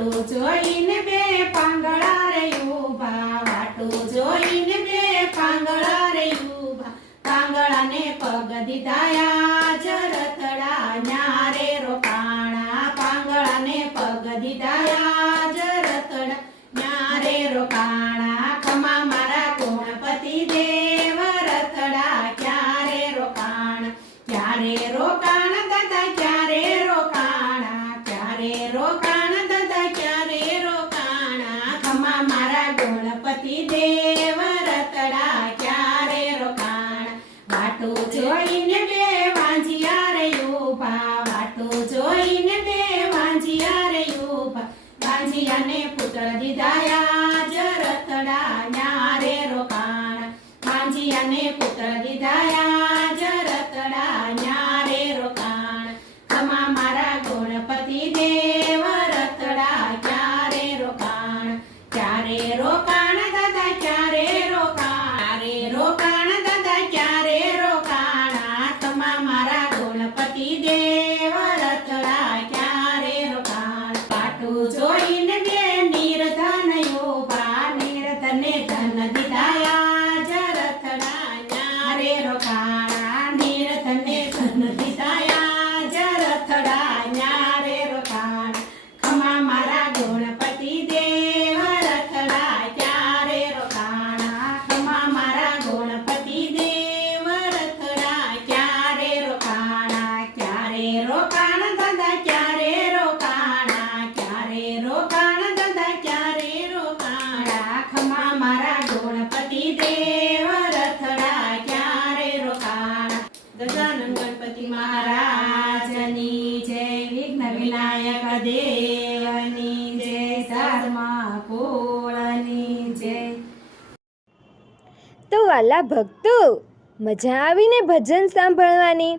વાટું જોઈને બે પાંગળા રે ઊભા, વાટું જોઈને બે પાંગળા રે ઊભા, પાંગળાને પગ દીધાયા જરતડા ન્યારે રોકાણા, પાંગળાને પગ દીધાયા જરતડા ન્યારે રોકાણા, ખમા મારા ગુણપતિ દેવ રતડા ક્યારે રોકાણા, ક્યારે રોકાણા દાદા ક્યારે રોકાણા, ક્યારે રોકાણા દાદા ક્યારે રોકાણા, ખમા મારા ગુણપતિ દેવ રતડા ક્યારે રોકાણા, વાટું જોઈને બે વાંજિયા રે ઊભા, વાટું જોઈને બે વાંજિયા રે ઊભા, વાંજિયાને પુત્ર દીધાયા જરતડા ન્યારે રોકાણા, વાંજિયાને પુત્ર દીધાયા જરતડા ન્યારે રોકાણા, ખમા મારા ગુણપતિ દેવ રતડા ક્યારે રોકાણા, ક્યારે રોકાણા દાદા ક્યારે રોકાણા દાદા ક્યારે રોકાણા, ખમા મારા ગુણપતિ દેવ રતડા ક્યારે રોકાણા, વાટું જોઈને બે નિર્ધન ઊભા, નિર્ધને ધન દીધાયા જરતડા ન્યારે રોકાણા, નિર્ધને ધન દીધાયા જરતડા ન્યારે રોકાણા, ખમા મારા ગુણપતિ દેવ રતડા ક્યારે રોકાણા, ખમા મારા ગુણપતિ દેવ રતડા ક્યારે રોકાણા, ક્યારે રોકાણા દાદા ક્યારે રોકાણા, ક્યારે રોકાણા દાદા ક્યારે રોકાણા, ખમા મારા ગુણપતિ દેવ રતડા ક્યારે રોકાણા, ગજાનન ગણપતિ મહારાજની જય, વિઘ્ન વિનાયક દેવની જય, ધર્મા કુળની જય. તો વાલા ભક્તો, મજા આવીને ભજન સાંભળવાની?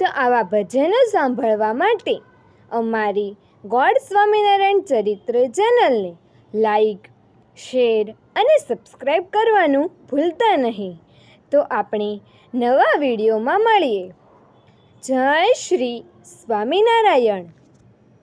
તો આવા ભજનો સાંભળવા માટે અમારી ગોડ સ્વામિનારાયણ ચરિત્ર ચેનલને લાઈક, શેર અને સબસ્ક્રાઈબ કરવાનું ભૂલતા નહીં. તો આપણે નવા વિડીયોમાં મળીએ. જય શ્રી સ્વામિનારાયણ.